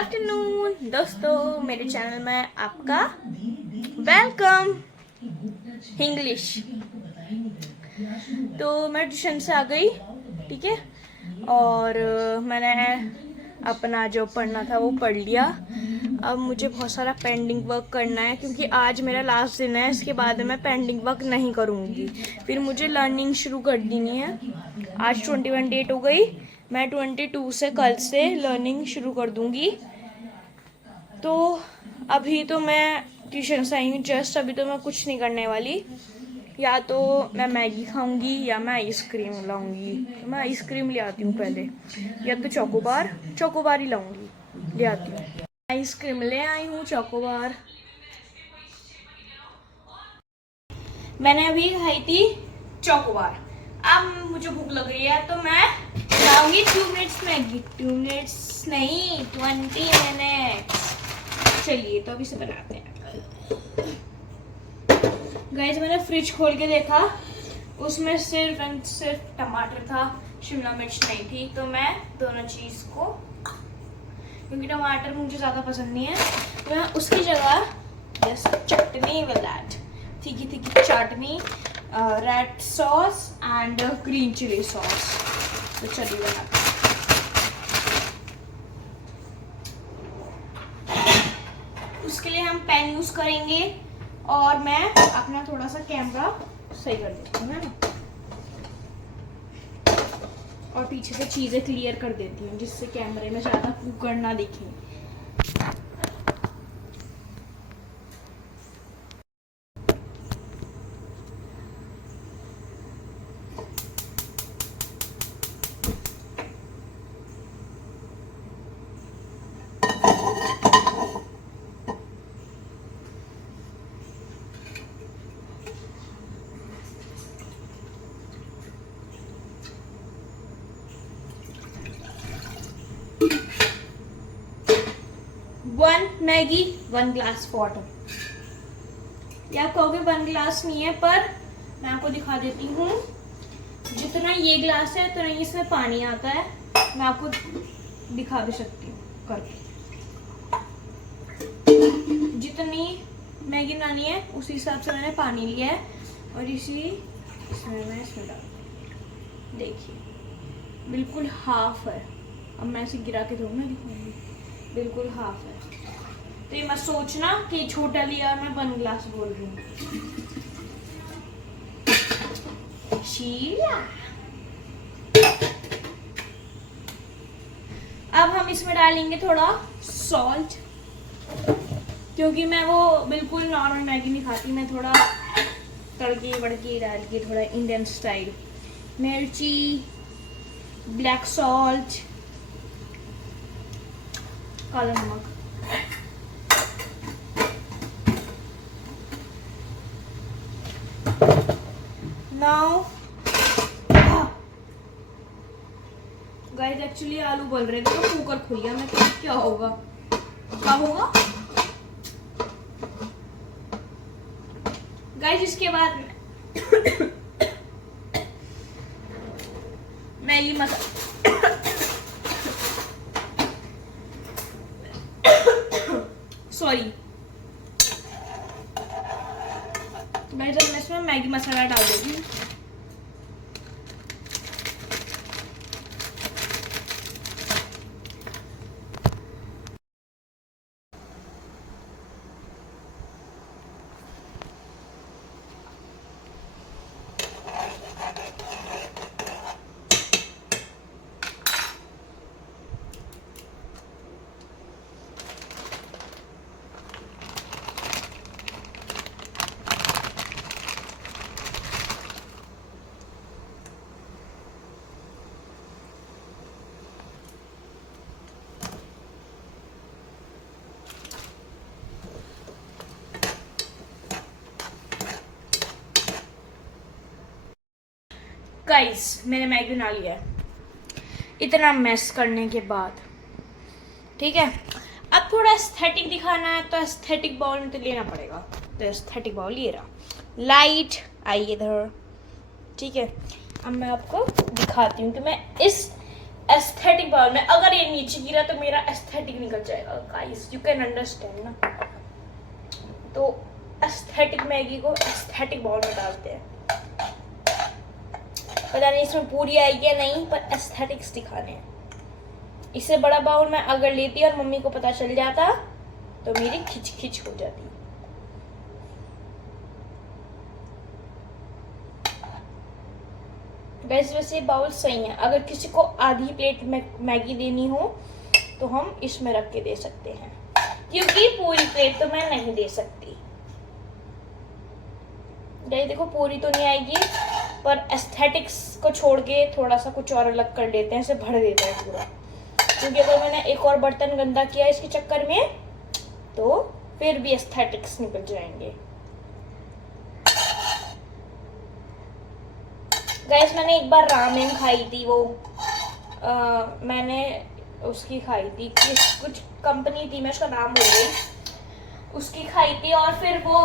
Afternoon दोस्तों, मेरे channel में आपका वेलकम। इंग्लिश। तो मैं ट्यूशन से आ गई, ठीक है, और मैंने अपना जो पढ़ना था वो पढ़ लिया। अब मुझे बहुत सारा पेंडिंग वर्क करना है क्योंकि आज मेरा लास्ट दिन है। इसके बाद मैं पेंडिंग वर्क नहीं करूँगी, फिर मुझे लर्निंग शुरू कर देनी है। आज 21 डेट हो गई, मैं 22 से कल से लर्निंग शुरू कर दूँगी। तो अभी तो मैं ट्यूशन से आई हूँ जस्ट, अभी तो मैं कुछ नहीं करने वाली। या तो मैं मैगी खाऊंगी या मैं आइसक्रीम लाऊंगी। तो मैं आइसक्रीम ले आती हूँ पहले, या तो चोकोबार ही लाऊंगी, ले आती हूँ। आइसक्रीम ले आई हूँ, चोकोबार मैंने अभी खाई थी चोकोबार। अब मुझे भूख लग रही है तो मैं लाऊंगी 2 मिनट्स मैगी। 2 मिनट्स नहीं, 20 मिनट्स। चलिए तो अभी से बनाते हैं। गाइस, मैंने फ्रिज खोल के देखा, उसमें सिर्फ टमाटर था, शिमला मिर्च नहीं थी। तो मैं दोनों चीज को, क्योंकि टमाटर मुझे ज़्यादा पसंद नहीं है, तो मैं उसकी जगह जस्ट चटनी विल ऐड, तीखी chutney, red sauce and green chilli sauce. तो चलिए बनाते हैं। उसके लिए हम पेन यूज करेंगे और मैं अपना थोड़ा सा कैमरा सही कर देती हूँ, है ना, और पीछे से चीजें क्लियर कर देती हूँ जिससे कैमरे में ज्यादा कुकर ना दिखे। One Maggi, 1 glass water. या कहोगे 1 ग्लास नहीं है, पर मैं आपको दिखा देती हूँ। जितना ये ग्लास है उतना ही इसमें पानी आता है। मैं आपको दिखा भी सकती हूँ करके। जितनी मैगी बनानी है उसी हिसाब से मैंने पानी लिया है, और इसमें मैं इसमें डाल, देखिए बिल्कुल हाफ है। अब मैं इसे गिरा के थोड़ा ना दिखाऊंगी, बिल्कुल हाफ है। तो ये मत सोचना कि छोटा लिया और मैं 1 ग्लास बोल रही हूँ। अब हम इसमें डालेंगे थोड़ा सॉल्ट, क्योंकि मैं वो बिल्कुल नॉर्मल मैगी नहीं खाती, मैं थोड़ा तड़के वड़के डाल के, थोड़ा इंडियन स्टाइल। मिर्ची, ब्लैक सॉल्ट, काला नमक। नाउ गाइस, एक्चुअली आलू बोल रहे थे तो कुकर खुल गया। मैं क्या होगा, क्या होगा गाइस। इसके बाद मैगी मसाला सॉरी गाइस, अब मैं इसमें मैगी मसाला डाल देगी। गाइस, मैंने मैगी बना लिया है इतना मैस करने के बाद, ठीक है। अब थोड़ा एस्थेटिक दिखाना है तो एस्थेटिक बाउल में तो लेना पड़ेगा। तो एस्थेटिक बाउल ये रहा, लाइट आई इधर, ठीक है। अब मैं आपको दिखाती हूँ कि मैं इस एस्थेटिक बाउल में। अगर ये नीचे गिरा तो मेरा एस्थेटिक निकल जाएगा गाइस, यू कैन अंडरस्टैंड ना। तो एस्थेटिक मैगी को एस्थेटिक बाउल में डालते हैं। पता नहीं इसमें पूरी आएगी या नहीं, पर एस्थेटिक्स दिखाने हैं। इससे बड़ा बाउल मैं अगर लेती और मम्मी को पता चल जाता तो मेरी खिच खिच हो जाती। वैसे ये बाउल सही है। अगर किसी को आधी प्लेट मैगी देनी हो तो हम इसमें रख के दे सकते हैं, क्योंकि पूरी प्लेट तो मैं नहीं दे सकती। देखो पूरी तो नहीं आएगी, पर एस्थेटिक्स को छोड़ के थोड़ा सा कुछ और अलग कर लेते हैं, इसे भर देते हैं पूरा। क्योंकि अगर मैंने एक और बर्तन गंदा किया इसके चक्कर में तो फिर भी एस्थेटिक्स निकल जाएंगे। गाइस मैंने एक बार रामेन खाई थी, वो मैंने उसकी खाई थी, कुछ कंपनी थी, मैं उसका नाम भूल गई, उसकी खाई थी। और फिर वो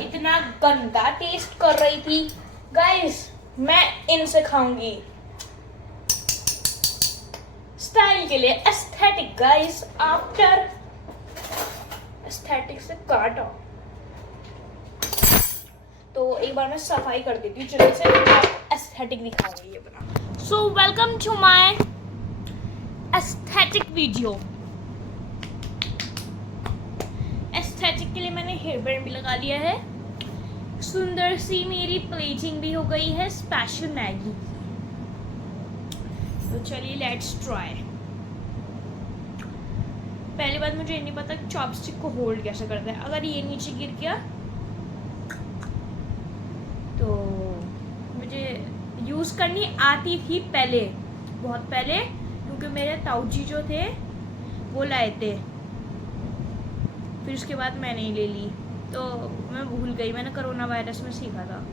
इतना गंदा टेस्ट कर रही थी गाइस। मैं इनसे खाऊंगी स्टाइल के लिए, एस्थेटिक गाइस, आफ्टर एस्थेटिक से काटा। तो एक बार मैं सफाई कर देती हूँ चलो से, एस्थेटिक दिखाऊंगी ये बना। So welcome to my aesthetic video. Aesthetic के लिए मैंने हेयर बैंड भी लगा लिया है, सुंदर सी मेरी प्लेटिंग भी हो गई है स्पेशल मैगी की। तो चलिए लेट्स ट्राई। पहली बात मुझे ये नहीं पता कि चॉपस्टिक को होल्ड कैसे करते हैं। अगर ये नीचे गिर गया तो मुझे यूज़ करनी आती थी पहले, बहुत पहले, क्योंकि मेरे ताऊजी जो थे वो लाए थे, फिर उसके बाद मैंने ही ले ली। तो मैं भूल गई, मैंने कोरोना वायरस में सीखा था।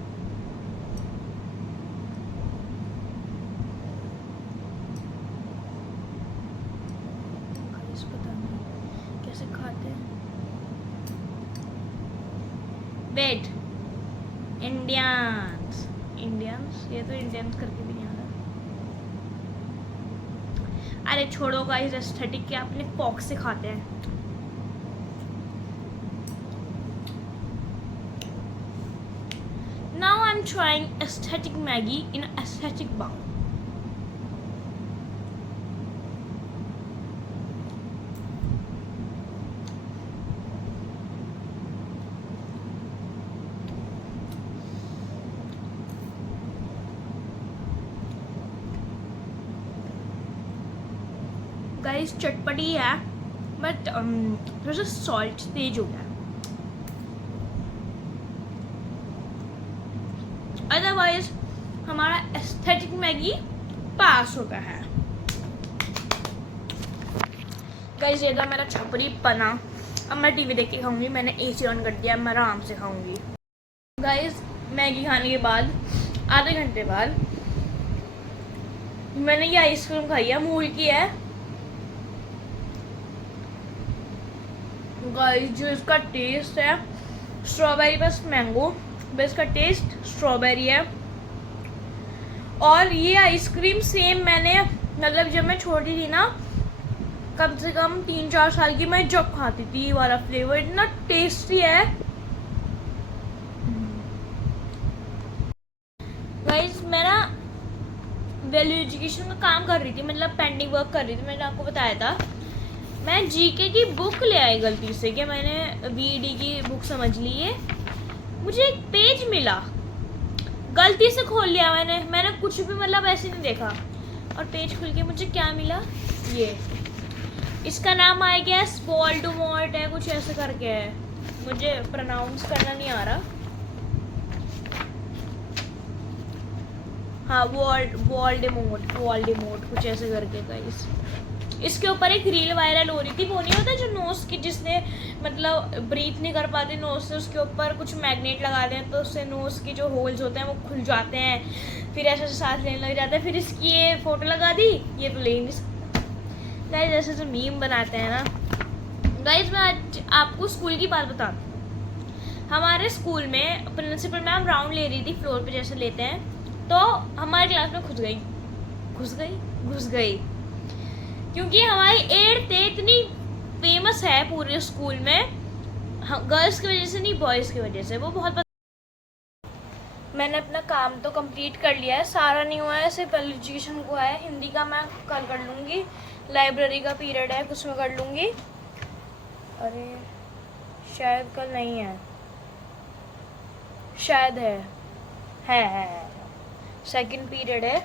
पता नहीं कैसे खाते हैं। वेट, इंडियंस, ये तो इंडियंस करके भी नहीं आ रहा। अरे छोड़ो गाइस, एस्थेटिक के अपने फॉक से खाते हैं। Now I'm trying aesthetic Maggi in an aesthetic bowl. Guys चटपटी है, बट थोड़ा सा सॉल्ट तेज हो गया। अदरवाइज हमारा एस्थेटिक मैगी पास होता है। गाइस ये था मेरा छपरी पना। अब मैं टीवी देख के खाऊंगी, मैंने एसी ऑन कर दिया, मैं आराम से खाऊंगी। गाइस मैगी खाने के बाद आधे घंटे बाद मैंने ये आइसक्रीम खाई है, अमूल की है। गाइस जो इसका टेस्ट है स्ट्रॉबेरी प्लस मैंगो, बस इसका टेस्ट स्ट्रॉबेरी है। और ये आइसक्रीम सेम मैंने मतलब जब मैं छोटी थी ना, कम से कम 3-4 साल की, मैं जब खाती थी ये वाला फ्लेवर, इतना टेस्टी है। गाइस मैं ना वैल्यू एजुकेशन का काम कर रही थी, मतलब पेंडिंग वर्क कर रही थी, मैंने आपको बताया था। मैं जीके की बुक ले आई गलती से, कि मैंने बीडी की बुक समझ ली है। मुझे एक पेज मिला, गलती से खोल लिया मैंने कुछ भी मतलब ऐसे नहीं देखा, और पेज खुल के मुझे क्या मिला, ये इसका नाम आ गया वोल्डेमॉर्ट है, कुछ ऐसे करके है, मुझे प्रोनाउंस करना नहीं आ रहा। हाँ वोल्डेमॉर्ट कुछ ऐसे करके। गाइस इसके ऊपर एक रील वायरल हो रही थी, वो नहीं होता जो नोज की, जिसने मतलब ब्रीथ नहीं कर पाते नोज से, उसके ऊपर कुछ मैग्नेट लगा दें तो उससे नोज के जो होल्स होते हैं वो खुल जाते हैं, फिर ऐसे सांस लेने लग जाता है। फिर इसकी ये फोटो लगा दी, ये तो ले नहीं सकते। गाइस ऐसे जो मीम बनाते हैं ना। गाइस मैं आज आपको स्कूल की बात बताती हूँ। हमारे स्कूल में प्रिंसिपल मैम राउंड ले रही थी, फ्लोर पे जैसे लेते हैं, तो हमारे क्लास में घुस गई घुस गई, क्योंकि हमारी 8th इतनी फेमस है पूरे स्कूल में, गर्ल्स की वजह से नहीं, बॉयज़ की वजह से। वो बहुत मैंने अपना काम तो कंप्लीट कर लिया है, सारा नहीं हुआ है, सिर्फ एलिजिएशन हुआ है। हिंदी का मैं कल कर लूँगी, लाइब्रेरी का पीरियड है उसमें कर लूँगी। अरे शायद कल नहीं है, शायद है सेकंड पीरियड है।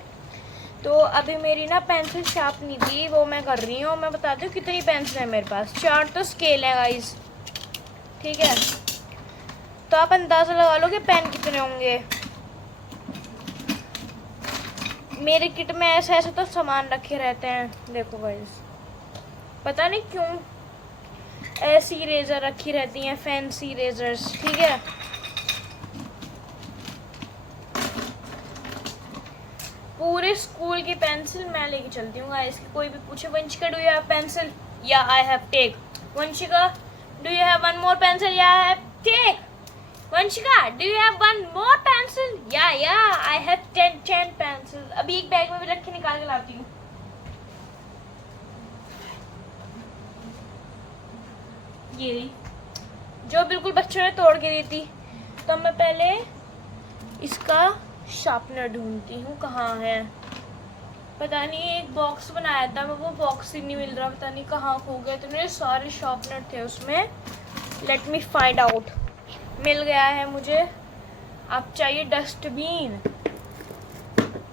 तो अभी मेरी ना पेंसिल शार्प नहीं थी, वो मैं कर रही हूँ। मैं बताती हूँ कितनी पेंसिल है मेरे पास। 4 तो स्केल है गाइस, ठीक है, तो आप अंदाज़ा लगा लो कि पेन कितने होंगे। मेरे किट में ऐसे ऐसे तो सामान रखे रहते हैं, देखो गाइस, पता नहीं क्यों ऐसी इरेजर रखी रहती हैं, फैंसी इरेजर्स, ठीक है। पूरे स्कूल की पेंसिल मैं लेके चलती हूँ गाइस। कोई भी पूछे Vanshika do you have pencil, या I have take. Vanshika do you have one more pencil, या I have take. Vanshika do you have one more pencil, या आई हैव 10 पेंसिल। अभी एक बैग में भी रख के निकाल के लाती हूँ। ये जो बिल्कुल बच्चों ने तोड़ के दी थी। तो मैं पहले इसका शार्पनर ढूंढती हूँ, कहाँ है। पता नहीं, एक बॉक्स बनाया था मैं, वो बॉक्स ही नहीं मिल रहा, पता नहीं कहाँ खो गया। तो मेरे सारे शार्पनर थे उसमें। Let me find out. मिल गया है मुझे। अब चाहिए डस्टबिन।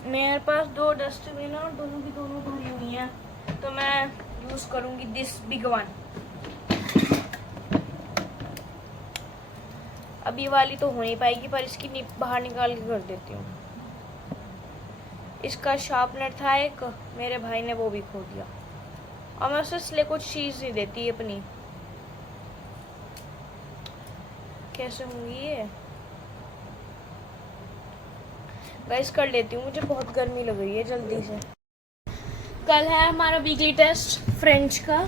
मेरे पास 2 डस्टबिन है और दोनों की दोनों भरी हुई हैं, तो मैं यूज़ करूँगी दिस बिग वन। अब ये वाली तो हो नहीं पाएगी, पर इसकी बाहर निकाल के कर देती हूँ। इसका शार्पनर था एक, मेरे भाई ने वो भी खो दिया, और मैं उसे इसलिए कुछ चीज़ नहीं देती अपनी। कैसे होंगी ये गाइस, कर लेती हूँ, मुझे बहुत गर्मी लग रही है जल्दी से। कल है हमारा वीकली टेस्ट फ्रेंच का,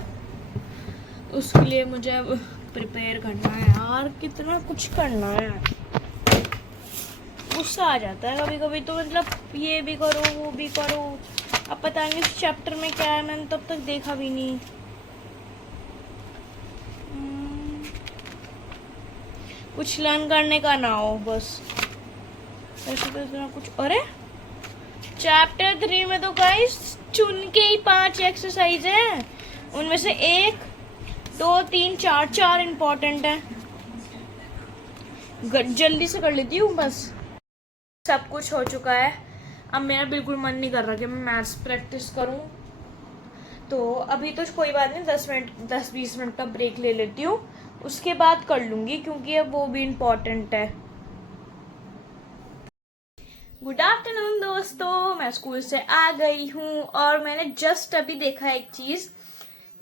उसके लिए मुझे अब प्रिपेयर करना है यार, कितना कुछ करना है। गुस्सा आ जाता है कभी कभी, तो मतलब ये भी करो वो भी करो। अब पता नहीं इस चैप्टर में क्या है, मैंने तब तक देखा भी नहीं। कुछ लर्न करने का ना हो बस, ऐसे तो इतना कुछ। अरे चैप्टर 3 में तो गाइस चुन के ही 5 एक्सरसाइज है, उनमें से 1 2 3 4 इम्पोर्टेंट है। जल्दी से कर लेती हूँ बस। सब कुछ हो चुका है। अब मेरा बिल्कुल मन नहीं कर रहा कि मैं मैथ्स प्रैक्टिस करूँ, तो अभी तो कोई बात नहीं, 10-20 मिनट का ब्रेक ले लेती हूँ, उसके बाद कर लूँगी, क्योंकि अब वो भी इम्पोर्टेंट है। गुड आफ्टरनून दोस्तों, मैं स्कूल से आ गई हूँ और मैंने जस्ट अभी देखा एक चीज़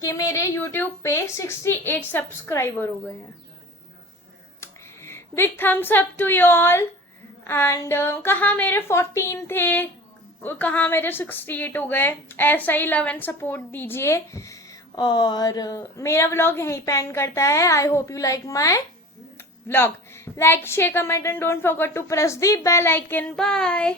कि मेरे YouTube पे 68 सब्सक्राइबर हो गए हैं। Big thumbs up to you all. And कहाँ मेरे 14 थे, कहाँ मेरे 68 हो गए। ऐसा ही लव एंड सपोर्ट दीजिए। और मेरा व्लॉग यहीं पे एंड करता है। I hope you like my vlog. Like, share, comment and don't forget to press the bell icon. Bye.